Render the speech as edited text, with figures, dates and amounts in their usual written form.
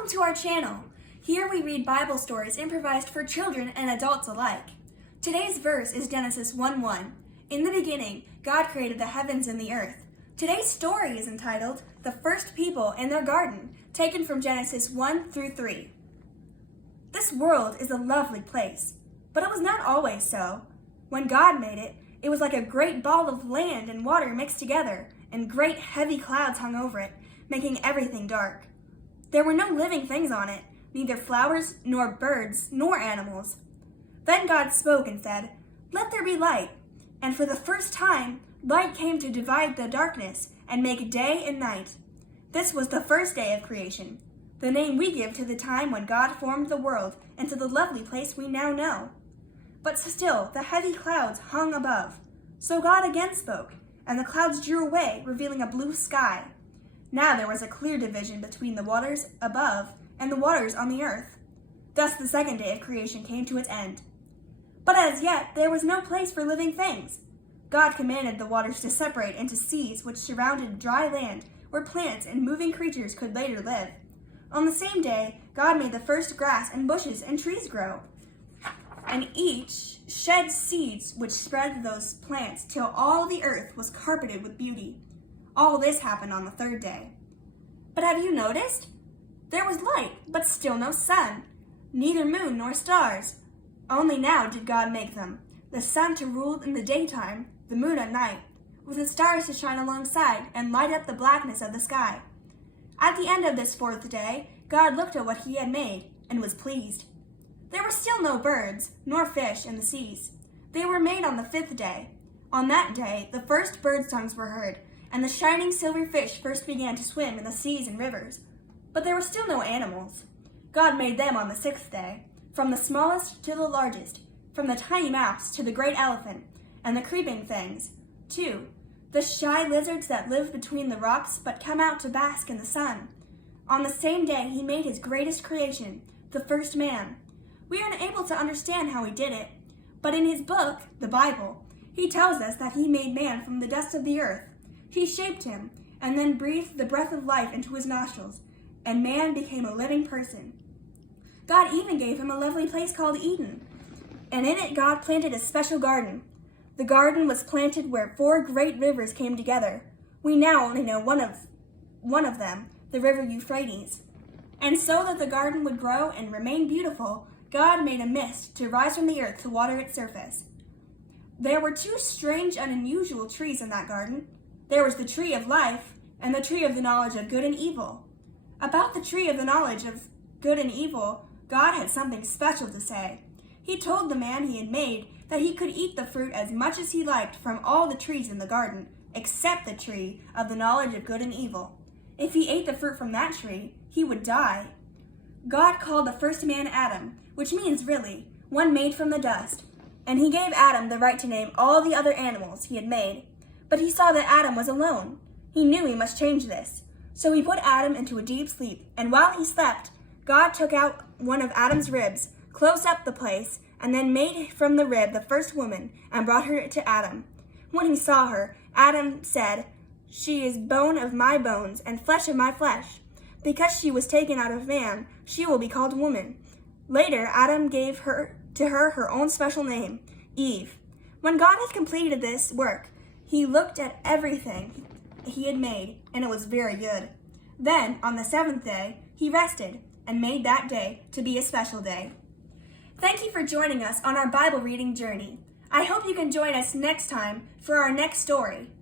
Welcome to our channel. Here we read Bible stories improvised for children and adults alike. Today's verse is Genesis 1:1. In the beginning, God created the heavens and the earth. Today's story is entitled The First People in Their Garden, taken from Genesis 1 through 3. This world is a lovely place, but it was not always so. When God made it, it was like a great ball of land and water mixed together, and great heavy clouds hung over it, making everything dark. There were no living things on it, neither flowers, nor birds, nor animals. Then God spoke and said, "Let there be light." And for the first time, light came to divide the darkness and make day and night. This was the first day of creation, the name we give to the time when God formed the world into the lovely place we now know. But still, the heavy clouds hung above. So God again spoke, and the clouds drew away, revealing a blue sky. Now there was a clear division between the waters above and the waters on the earth. Thus the second day of creation came to its end. But as yet there was no place for living things. God commanded the waters to separate into seas which surrounded dry land where plants and moving creatures could later live. On the same day, God made the first grass and bushes and trees grow, and each shed seeds which spread those plants till all the earth was carpeted with beauty. All this happened on the third day. But have you noticed? There was light, but still no sun, neither moon nor stars. Only now did God make them, the sun to rule in the daytime, the moon at night, with the stars to shine alongside and light up the blackness of the sky. At the end of this fourth day, God looked at what he had made and was pleased. There were still no birds, nor fish in the seas. They were made on the fifth day. On that day, the first bird songs were heard, and the shining silver fish first began to swim in the seas and rivers. But there were still no animals. God made them on the sixth day, from the smallest to the largest, from the tiny mouse to the great elephant, and the creeping things, too, the shy lizards that live between the rocks but come out to bask in the sun. On the same day he made his greatest creation, the first man. We are unable to understand how he did it, but in his book, the Bible, he tells us that he made man from the dust of the earth. He shaped him, and then breathed the breath of life into his nostrils, and man became a living person. God even gave him a lovely place called Eden, and in it God planted a special garden. The garden was planted where 4 great rivers came together. We now only know one of them, the river Euphrates. And so that the garden would grow and remain beautiful, God made a mist to rise from the earth to water its surface. There were 2 strange and unusual trees in that garden. There was the tree of life and the tree of the knowledge of good and evil. About the tree of the knowledge of good and evil, God had something special to say. He told the man he had made that he could eat the fruit as much as he liked from all the trees in the garden, except the tree of the knowledge of good and evil. If he ate the fruit from that tree, he would die. God called the first man Adam, which means really, one made from the dust, and he gave Adam the right to name all the other animals he had made. But he saw that Adam was alone. He knew he must change this. So he put Adam into a deep sleep, and while he slept, God took out one of Adam's ribs, closed up the place, and then made from the rib the first woman, and brought her to Adam. When he saw her, Adam said, "She is bone of my bones, and flesh of my flesh. Because she was taken out of man, she will be called woman." Later, Adam gave to her her own special name, Eve. When God had completed this work, he looked at everything he had made, and it was very good. Then, on the 7th day, he rested and made that day to be a special day. Thank you for joining us on our Bible reading journey. I hope you can join us next time for our next story.